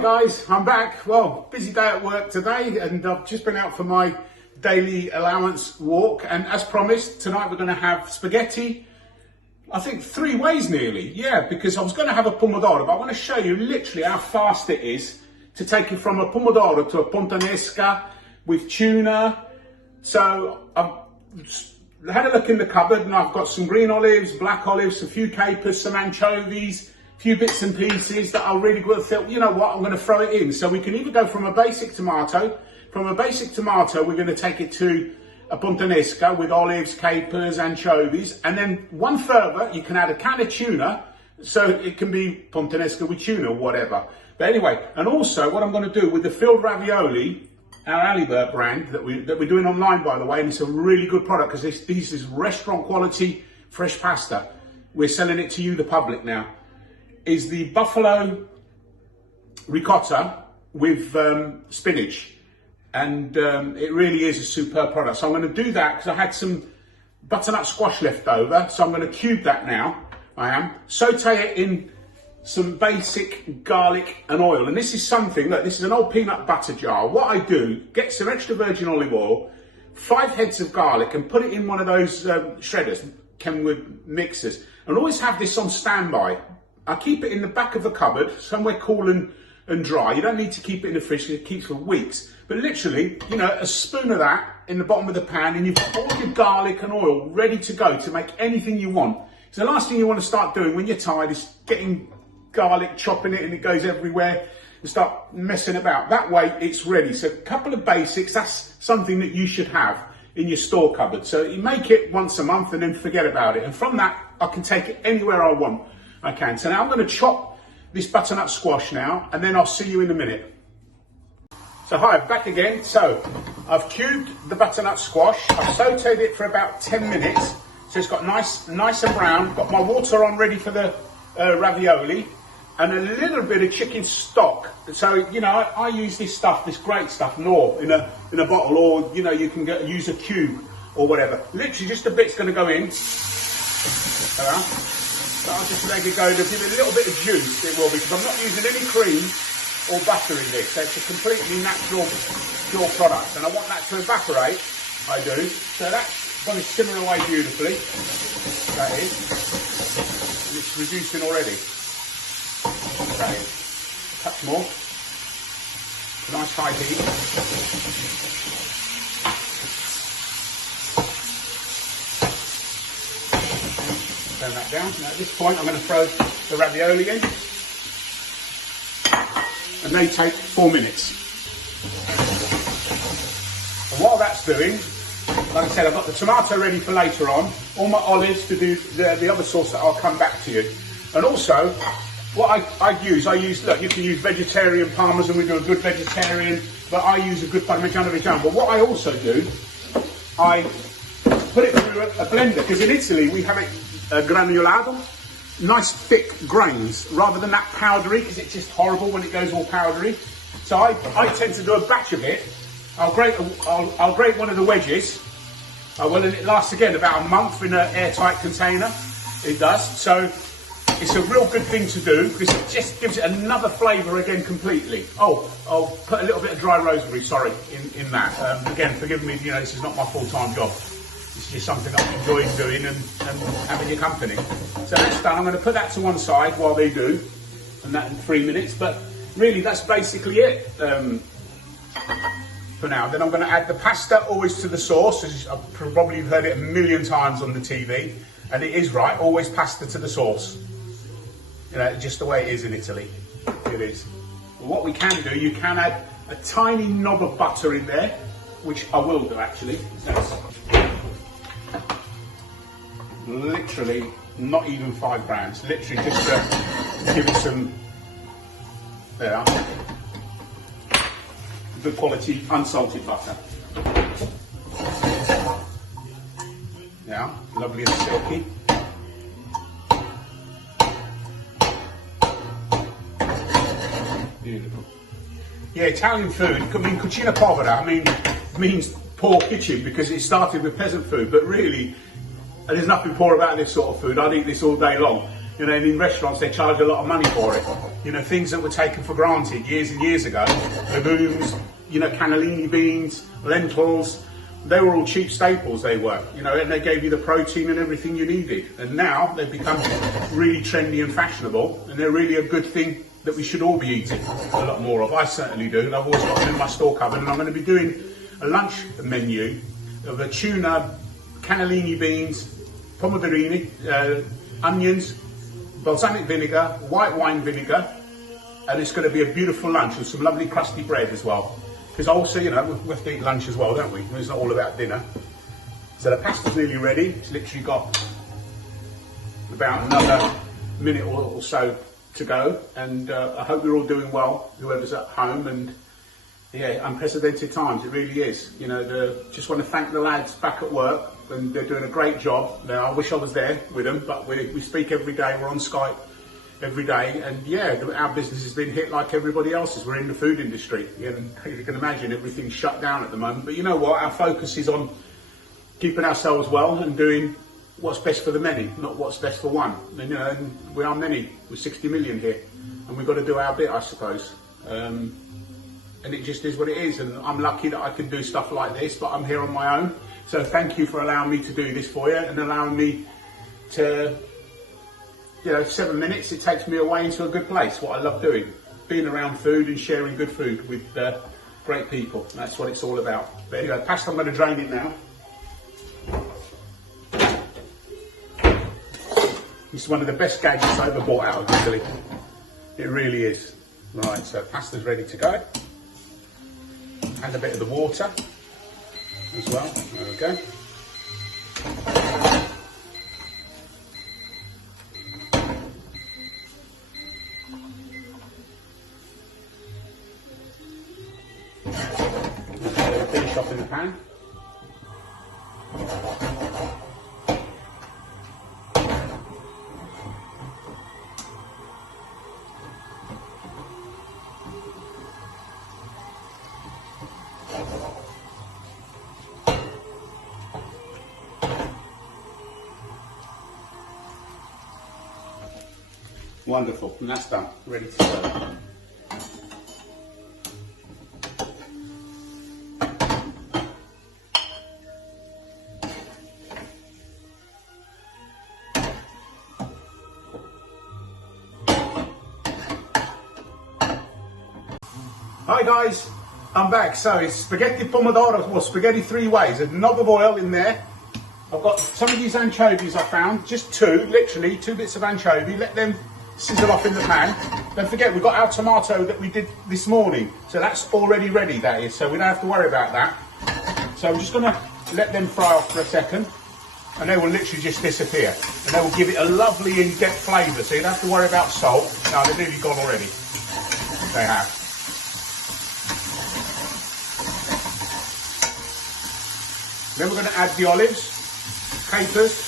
Hi guys, I'm back. Well, busy day at work today, and I've just been out for my daily allowance walk, and as promised, tonight we're going to have spaghetti, I think 3 ways nearly. Yeah, because I was going to have a pomodoro, but I want to show you literally how fast it is to take it from a pomodoro to a Puttanesca with tuna. So I've had a look in the cupboard, and I've got some green olives, black olives, a few capers, some anchovies, few bits and pieces that are really good. You know what, I'm going to throw it in. So we can either go from a basic tomato. From a basic tomato, we're going to take it to a Puttanesca with olives, capers, anchovies. And then one further, you can add a can of tuna. So it can be Puttanesca with tuna or whatever. But anyway, and also what I'm going to do with the filled ravioli, our Alibert brand that we're doing online, by the way, and it's a really good product because this is restaurant quality fresh pasta. We're selling it to you, the public, now. Is the Buffalo Ricotta with spinach, and it really is a superb product. So I'm going to do that because I had some butternut squash left over, so I'm going to cube that now. Saute it in some basic garlic and oil, and this is something, look, this is an old peanut butter jar. What I do, get some extra virgin olive oil, 5 heads of garlic, and put it in one of those shredders, Kenwood mixers, and always have this on standby. I keep it in the back of the cupboard, somewhere cool and dry. You don't need to keep it in the fridge, it keeps for weeks. But literally, you know, a spoon of that in the bottom of the pan, and you've got all your garlic and oil ready to go to make anything you want. So the last thing you want to start doing when you're tired is getting garlic, chopping it, and it goes everywhere, and start messing about. That way it's ready. So a couple of basics, that's something that you should have in your store cupboard. So you make it once a month and then forget about it. And from that, I can take it anywhere I want. I can. So now I'm going to chop this butternut squash now, and then I'll see you in a minute. So hi, back again. So I've cubed the butternut squash. I've sauteed it for about 10 minutes. So it's got nice and brown. Got my water on ready for the ravioli, and a little bit of chicken stock. So, you know, I use this stuff, this great stuff, Knorr, in a bottle, or, you know, you can use a cube or whatever. Literally just a bit's going to go in. So I'll just let it go. There'll be a little bit of juice, it will be, because I'm not using any cream or butter in this. So it's a completely natural, pure product. And I want that to evaporate, I do. So that's going to simmer away beautifully. That is. And it's reducing already. Okay. Touch more. Nice high heat. Turn that down. Now at this point I'm going to throw the ravioli in, and they take 4 minutes. And while that's doing, like I said, I've got the tomato ready for later on, all my olives to do the other sauce that I'll come back to you. And also, what I use, look, you can use vegetarian parmesan, we do a good vegetarian, but I use a good parmigiano reggiano. But what I also do, I put it through a blender, because in Italy we have it granulato, nice thick grains, rather than that powdery, because it's just horrible when it goes all powdery. So I tend to do a batch of it. I'll grate one of the wedges. Well, and it lasts again about a month in an airtight container. It does. So it's a real good thing to do, because it just gives it another flavour again completely. Oh, I'll put a little bit of dry rosemary, sorry, in that. Again, forgive me, you know, this is not my full-time job. It's just something I'm enjoying doing and having your company. So that's done. I'm going to put that to one side while they do, and that in 3 minutes. But really, that's basically it for now. Then I'm going to add the pasta always to the sauce. As I've probably heard it a million times on the TV, and it is right. Always pasta to the sauce. You know, just the way it is in Italy. It is. Well, what we can do, you can add a tiny knob of butter in there, which I will do actually. That's literally not even 5 grams. Literally just to give it some, there, good quality unsalted butter. Yeah, lovely and silky. Beautiful. Yeah, Italian food, I mean, cucina povera, means poor kitchen, because it started with peasant food, but really, there's nothing poor about this sort of food. I'd eat this all day long. You know, and in restaurants they charge a lot of money for it. You know, things that were taken for granted years and years ago, legumes, you know, cannellini beans, lentils, they were all cheap staples, they were, you know, and they gave you the protein and everything you needed. And now they've become really trendy and fashionable, and they're really a good thing that we should all be eating a lot more of. I certainly do, and I've always got them in my store cupboard, and I'm going to be doing a lunch menu of a tuna, cannellini beans, pomodorini, onions, balsamic vinegar, white wine vinegar, and it's going to be a beautiful lunch with some lovely crusty bread as well. Because also, you know, we have to eat lunch as well, don't we? It's not all about dinner. So the pasta's nearly ready. It's literally got about another minute or so to go, and I hope you're all doing well, whoever's at home. And yeah, unprecedented times, it really is. You know, just want to thank the lads back at work, and they're doing a great job. Now, I wish I was there with them, but we speak every day, we're on Skype every day, and yeah, our business has been hit like everybody else's. We're in the food industry, and you can imagine everything's shut down at the moment. But you know what, our focus is on keeping ourselves well and doing what's best for the many, not what's best for one. And you know, and we are many, we're 60 million here, and we've got to do our bit, I suppose. And it just is what it is, and I'm lucky that I can do stuff like this, but I'm here on my own. So thank you for allowing me to do this for you, and allowing me to, you know, 7 minutes, it takes me away into a good place, what I love doing. Being around food and sharing good food with great people. That's what it's all about. But anyway, pasta, I'm going to drain it now. This is one of the best gadgets I ever bought out of Italy. It really is. Right, so pasta's ready to go. Add a bit of the water as well. There we go. Finish off in the pan. Wonderful, and that's done, ready to go. Hi guys, I'm back. So it's spaghetti pomodoro, or spaghetti 3 ways. A knob of oil in there. I've got some of these anchovies I found, just 2, literally 2 bits of anchovy. Let them sizzle off in the pan. Don't forget, we've got our tomato that we did this morning, so that's already ready, that is, so we don't have to worry about that. So I'm just going to let them fry off for a second, and they will literally just disappear, and they will give it a lovely in-depth flavour, so you don't have to worry about salt. No, they're nearly gone already. They have. Then we're going to add the olives, capers,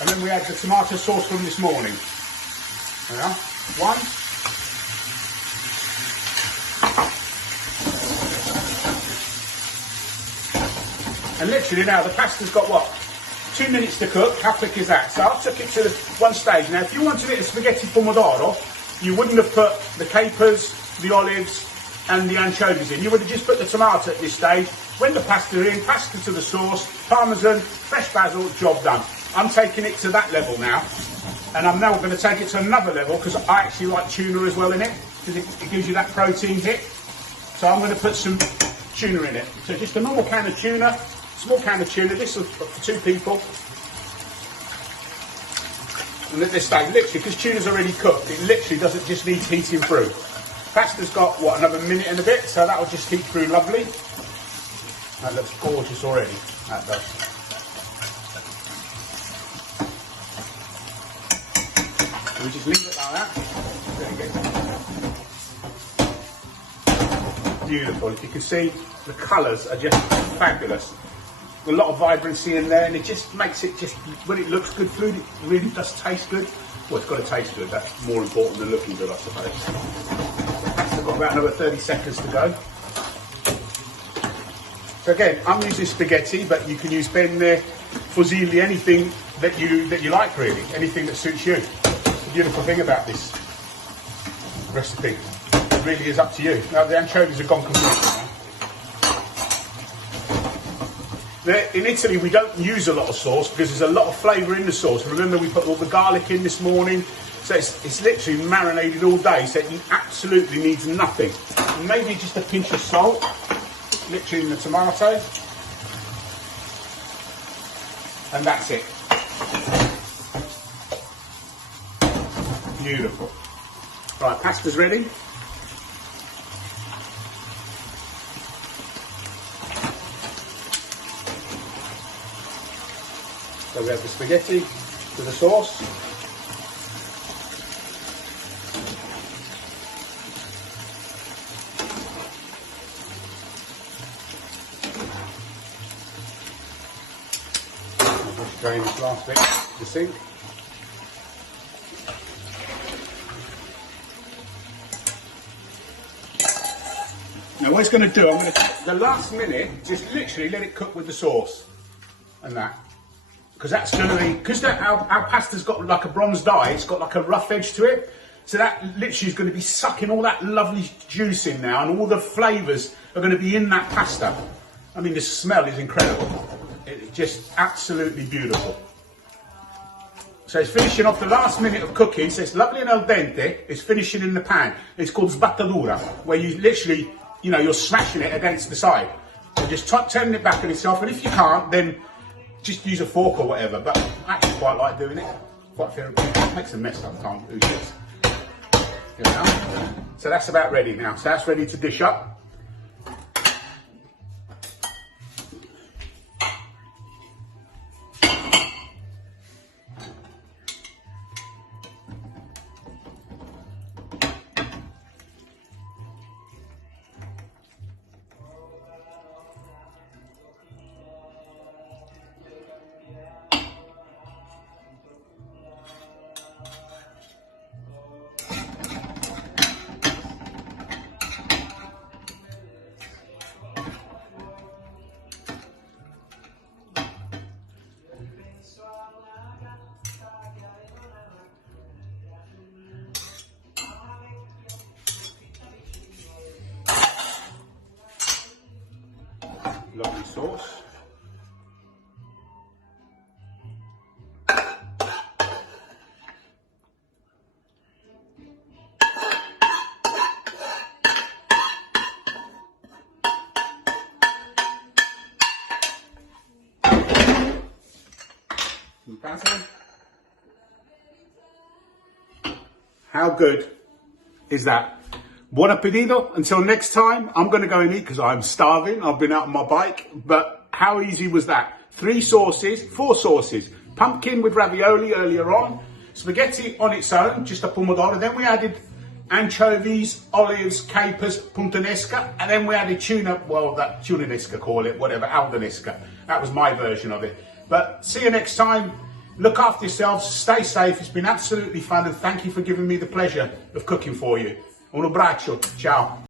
and then we add the tomato sauce from this morning. There we are. 1. And literally now the pasta's got what? 2 minutes to cook. How quick is that? So I took it to one stage. Now if you wanted it a spaghetti pomodoro, you wouldn't have put the capers, the olives and the anchovies in. You would have just put the tomato at this stage. When the pasta's in, pasta to the sauce, parmesan, fresh basil, job done. I'm taking it to that level now, and I'm now going to take it to another level because I actually like tuna as well in it, because it gives you that protein hit. So I'm going to put some tuna in it. So just a normal can of tuna, small can of tuna, this is for 2 people. And at this stage, literally, because tuna's already cooked, it literally doesn't just need heating through. Pasta's got, what, another minute and a bit, so that'll just heat through lovely. That looks gorgeous already, that does. We just leave it like that. Beautiful. If you can see, the colours are just fabulous. A lot of vibrancy in there, and it just makes it just, when it looks good food, it really does taste good. Well, it's got to taste good. That's more important than looking good, I suppose. That's got about another 30 seconds to go. So again, I'm using spaghetti, but you can use penne, fusilli, anything that you like really, anything that suits you. The beautiful thing about this recipe, it really is up to you. Now the anchovies have gone completely now. In Italy, we don't use a lot of sauce because there's a lot of flavour in the sauce. Remember, we put all the garlic in this morning, so it's literally marinated all day, so it absolutely needs nothing. Maybe just a pinch of salt, literally in the tomato, and that's it. Beautiful. Right, pasta's ready. So we have the spaghetti with the sauce. I'll just drain this last bit to the sink. Now what it's going to do, I'm going to, the last minute, just literally let it cook with the sauce and that. Because that's going to be, because our pasta's got like a bronze dye, it's got like a rough edge to it. So that literally is going to be sucking all that lovely juice in now, and all the flavours are going to be in that pasta. I mean, the smell is incredible. It's just absolutely beautiful. So it's finishing off the last minute of cooking, so it's lovely and al dente, it's finishing in the pan. It's called sbattadura, where you literally, you know, you're smashing it against the side. So just turning it back on itself, and if you can't, then just use a fork or whatever, but I actually quite like doing it. Quite therapeutic. It makes a mess sometimes. Who cares? You know? So that's about ready now. So that's ready to dish up. Lovely sauce. Some basil. How good is that? Buon appetito. Until next time, I'm going to go and eat because I'm starving. I've been out on my bike. But how easy was that? 4 sauces. Pumpkin with ravioli earlier on. Spaghetti on its own, just a pomodoro. Then we added anchovies, olives, capers, Puttanesca. And then we added tuna, well, that tunanesca, call it, whatever, Aldonesca. That was my version of it. But see you next time. Look after yourselves. Stay safe. It's been absolutely fun. And thank you for giving me the pleasure of cooking for you. Un abbraccio, ciao.